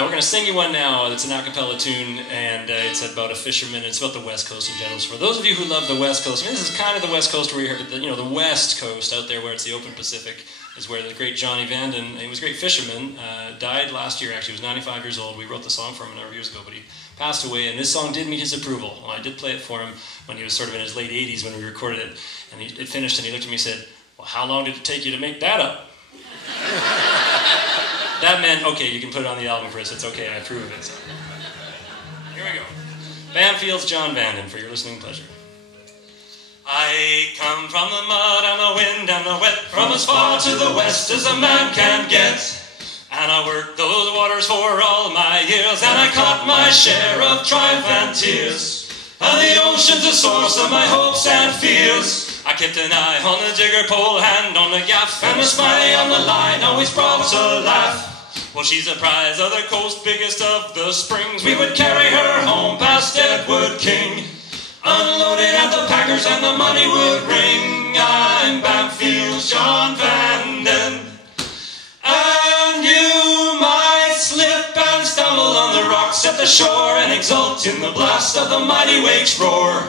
We're going to sing you one now. It's an a cappella tune, and it's about a fisherman. It's about the West Coast in general. So for those of you who love the West Coast, I mean, this is kind of the West Coast where you heard, the West Coast out there where it's the open Pacific is where the great Johnny VANDEN, he was a great fisherman, died last year. Actually, he was 95 years old. We wrote the song for him a number of years ago, but he passed away, and this song did meet his approval. Well, I did play it for him when he was sort of in his late 80s when we recorded it, and it finished, and he looked at me and said, "Well, how long did it take you to make that up?" That meant, okay, you can put it on the album, Chris. It's okay, I approve of it. So. Here we go. BAMFIELD'S John VANDEN, for your listening pleasure. I come from the mud and the wind and the wet, from as far to the west as a man can get. And I worked those waters for all my years, and I caught my share of triumph and tears. And the ocean's the source of my hopes and fears. I kept an eye on the jigger pole, hand on the gaff, and the smiley on the line always brought a laugh. Well, she's a prize of the coast, biggest of the springs. We would carry her home past Edward King, unloaded at the packers and the money would ring. I'm BAMFIELD'S John VANDEN, and you might slip and stumble on the rocks at the shore and exult in the blast of the mighty wake's roar.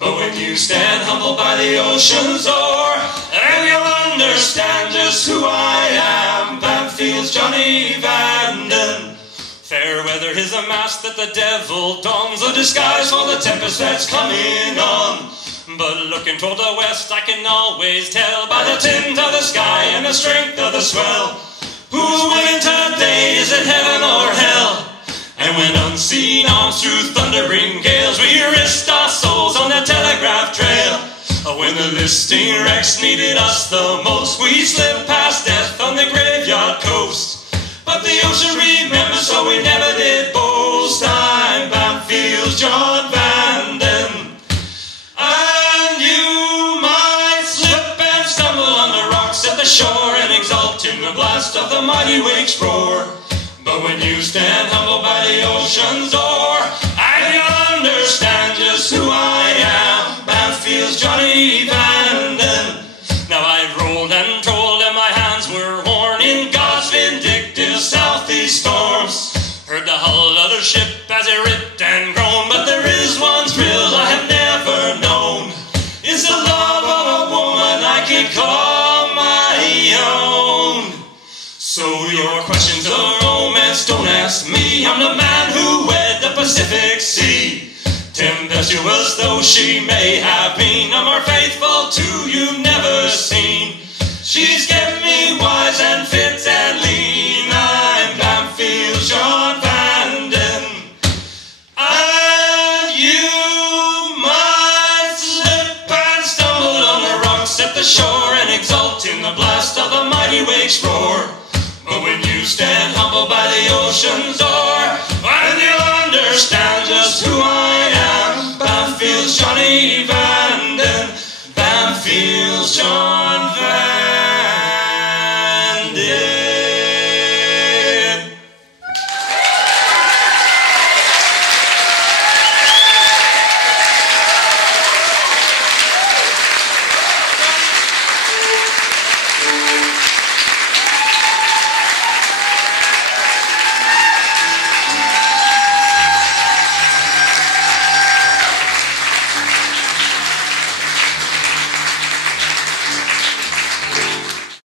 But when you stand humble by the ocean's oar, then you'll understand just who I am, BAMFIELD'S Johnny VANDEN. Fair weather is a mask that the devil dons, a disguise for the tempest that's coming on. But looking toward the west, I can always tell by the tint of the sky and the strength of the swell, who's winning today, is it heaven or hell? And when unseen arms through thundering gales, we risked our souls on the telegraph trail. When the listing wrecks needed us the most, we slipped past death on the graveyard coast. But the ocean remembers, so we never did boast. I'm BAMFIELD'S John VANDEN, and you might slip and stumble on the rocks at the shore and exult in the blast of the mighty wake's roar. But when you stand humble by the ocean's door, and you'll understand just who I am, BAMFIELD'S Johnny VANDEN. Now I rolled and trolled and my hands were worn in God's vindictive southeast storms. Heard the hull of the ship as it ripped and groaned, but there is one thrill I have never known. It's the love of a woman I can call my own. So your questions of romance, don't ask me. I'm the man who wed the Pacific Sea. Tempestuous though she may have been, I'm more faithful to you never seen. She's kept me wise and fit and lean. I'm BAMFIELD'S John VANDEN, and you might slip and stumble on the rocks at the shore and exult in the blast of the mighty wake's roar. But when you stand